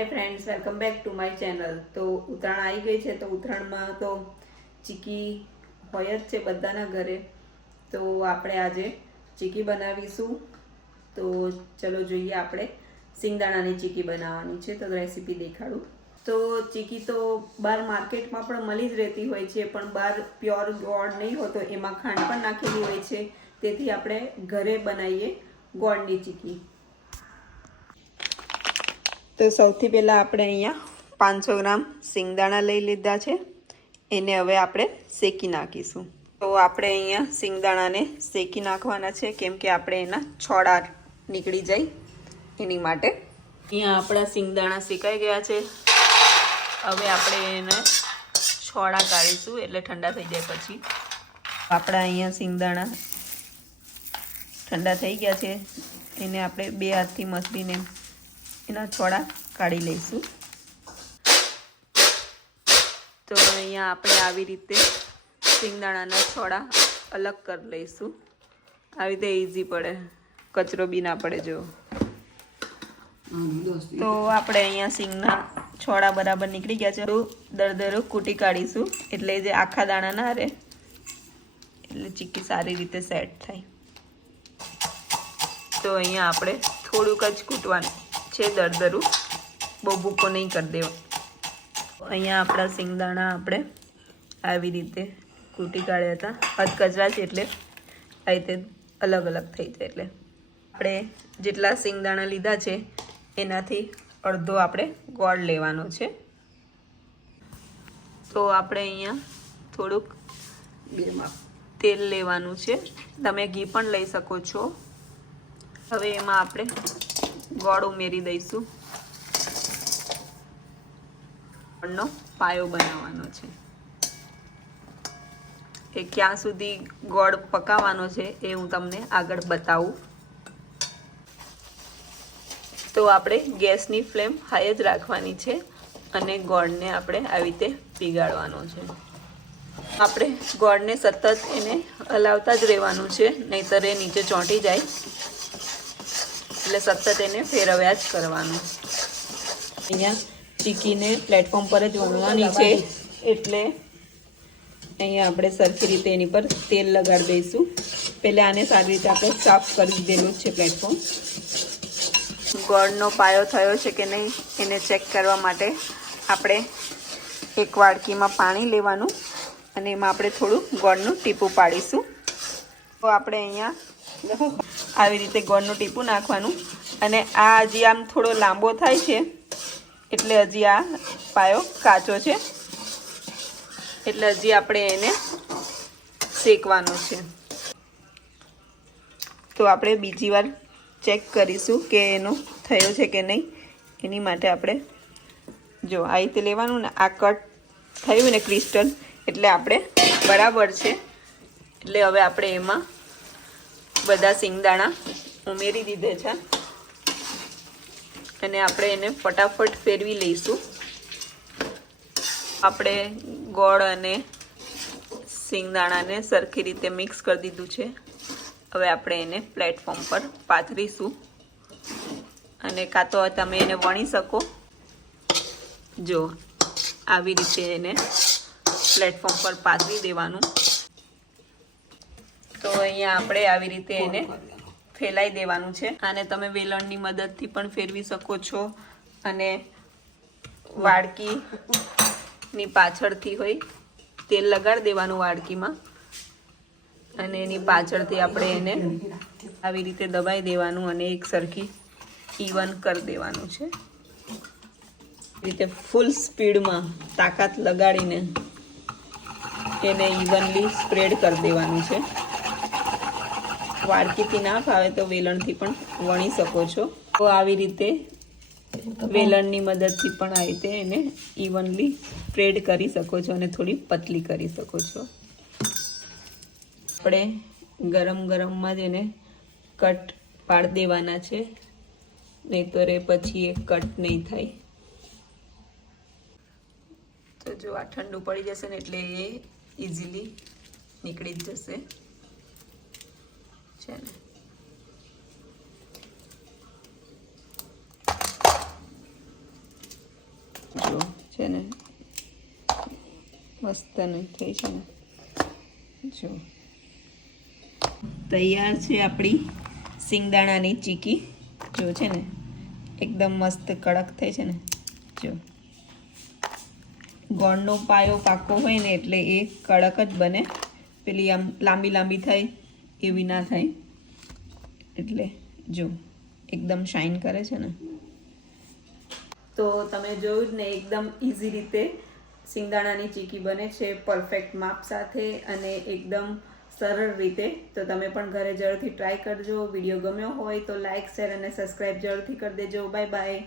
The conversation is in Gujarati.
Hi friends, welcome back to my channel. તો ઉત્તરાયણ આવી ગઈ છે, તો ઉત્તરાયણમાં તો ચીકી હોય જ છે બધાના ઘરે। તો આપણે આજે ચીકી બનાવીશું। તો ચલો જોઈએ, આપણે સિંગદાણાની ચીકી બનાવવાની છે, તો રેસીપી દેખાડું। તો ચીકી તો બહાર માર્કેટમાં પણ મળી જ રહેતી હોય છે, પણ બહાર પ્યોર ગોળ નહીં હોતો, એમાં ખાંડ પણ નાખેલી હોય છે। તેથી આપણે ઘરે બનાવીએ ગોળની ચીકી। તો સૌથી પહેલાં આપણે અહીંયા 500 ગ્રામ સિંગદાણા લઈ લીધા છે, એને હવે આપણે શેકી નાખીશું। તો આપણે અહીંયા સિંગદાણાને શેકી નાખવાના છે, કેમ કે આપણે એના છોડા નીકળી જાય એની માટે। અહીંયા આપણા સિંગદાણા શેકાઈ ગયા છે, હવે આપણે એને છોડા કાઢીશું, એટલે ઠંડા થઈ જાય પછી। આપણા અહીંયા સિંગદાણા ઠંડા થઈ ગયા છે, એને આપણે 2 હાથથી મસળીને એના છોડા કાઢી લઈશું। તો અહીંયા આપણે આવી રીતે સિંગદાણાના છોડા અલગ કરી લઈશું। આવી રીતે ઇઝી પડે, કચરો બી ના પડે। જો તો આપણે અહીંયા સિંગના છોડા બરાબર નીકળી ગયા છે, તો દરદરો કૂટી કાઢીશું, એટલે જે આખા દાણા ના રહે, એટલે ચીકી સારી રીતે સેટ થાય। તો અહીંયા આપણે થોડુંક જ કૂટવાનું છે, દરદરું, બહુ ભૂકો નહીં કરી દેવા। અહીંયા આપણા સિંગદાણા આપણે આવી રીતે કૂટી કાઢ્યા હતા, અધકચરા છે એટલે આ રીતે અલગ અલગ થઈ જાય। એટલે આપણે જેટલા સિંગદાણા લીધા છે એનાથી અડધો આપણે ગોળ લેવાનો છે। તો આપણે અહીંયા થોડુંક તેલ લેવાનું છે, તમે ઘી પણ લઈ શકો છો। હવે એમાં આપણે ગોળ ઉમેરી દઈશું, ગોળનો પાયો બનાવવાનો છે। એ ક્યાં સુધી ગોળ પકાવવાનો છે એ હું તમને આગળ બતાવું। તો આપણે ગેસની ફ્લેમ હાઈ જ રાખવાની છે અને ગોળને આપણે આવી રીતે પીગાળવાનો છે। આપણે ગોળને સતત એને હલાવતા જ રહેવાનું છે, નહીંતર એ નીચે ચોંટી જાય, એટલે સતત એને ફેરવ્યા જ કરવાનું। અહીંયા ચીકીને પ્લેટફોર્મ પર જ વણવાની છે, એટલે અહીંયા આપણે સરખી રીતે એની પર તેલ લગાડી દઈશું। પહેલાં આને સારી રીતે આપણે સાફ કરી દીધેલું છે પ્લેટફોર્મ। ગોળનો પાયો થયો છે કે નહીં એને ચેક કરવા માટે આપણે એક વાડકીમાં પાણી લેવાનું અને એમાં આપણે થોડું ગોળનું ટીપું પાડીશું। તો આપણે અહીંયા આવી રીતે ગોળનું ટીપું નાખવાનું, અને આ હજી આમ થોડો લાંબો થાય છે, એટલે હજી આ પાયો કાચો છે, એટલે હજી આપણે એને શેકવાનું છે। તો આપણે બીજી વાર ચેક કરીશું કે એનો થયો છે કે નહીં, એની માટે આપણે જો આ રીતે લેવાનું ને, આ કટ થયું ને ક્રિસ્ટલ, એટલે આપણે બરાબર છે। એટલે હવે આપણે એમાં બધા સિંગદાણા ઉમેરી દીધે છે અને આપણે એને ફટાફટ ફેરવી લઈશું। આપણે ગોળ અને સિંગદાણાને સરખી રીતે મિક્સ કરી દીધું છે। હવે આપણે એને પ્લેટફોર્મ પર પાથરીશું, અને કાં તો તમે એને વણી શકો। જો આવી રીતે એને પ્લેટફોર્મ પર પાથરી દેવાનું। તો અહીંયા આપણે આવી રીતે એને ફેલાઈ દેવાનું છે। આને તમે વેલણની મદદથી પણ ફેરવી શકો છો, અને વાડકીની પાછળથી હોય તેલ લગાડી દેવાનું વાડકીમાં, અને એની પાછળથી આપણે એને આવી રીતે દબાઈ દેવાનું અને એક સરખી ઇવન કરી દેવાનું છે। રીતે ફૂલ સ્પીડમાં તાકાત લગાડીને એને ઇવનલી સ્પ્રેડ કરી દેવાનું છે। વાડકીથી ના ફાવે તો વેલણથી પણ વણી શકો છો। તો આવી રીતે વેલણની મદદથી પણ આવી રીતે એને ઇવનલી સ્પ્રેડ કરી શકો છો અને થોડી પતલી કરી શકો છો। આપણે ગરમ ગરમમાં જ એને કટ પાડી દેવાના છે, નહીંતર એ પછી એ કટ નહીં થાય। તો જો આ ઠંડુ પડી જશે ને એટલે એ ઇઝીલી નીકળી જ જશે છે ને। છે ને મસ્ત નહીં થઈ છે ને, જો તૈયાર છે આપણી સિંગદાણાની ચીકી. જો છે ને એકદમ મસ્ત કડક થઈ છે ને. જો ગોળનો પાયો પાકો હોય ને એટલે એ કડક જ બને, પેલી આમ લાંબી લાંબી થાય એવી ના થાય. એટલે જો એકદમ શાઇન કરે છે ને. તો તમે જોયું જ ને, એકદમ ઇઝી રીતે સિંગદાણાની ચીકી બને છે, પરફેક્ટ માપ સાથે અને એકદમ સરળ રીતે. તો તમે પણ ઘરે જરૂરથી ટ્રાય કરજો. વિડીયો ગમ્યો હોય તો લાઇક, શેર અને સબસ્ક્રાઈબ જરૂરથી કરી દેજો. Bye bye.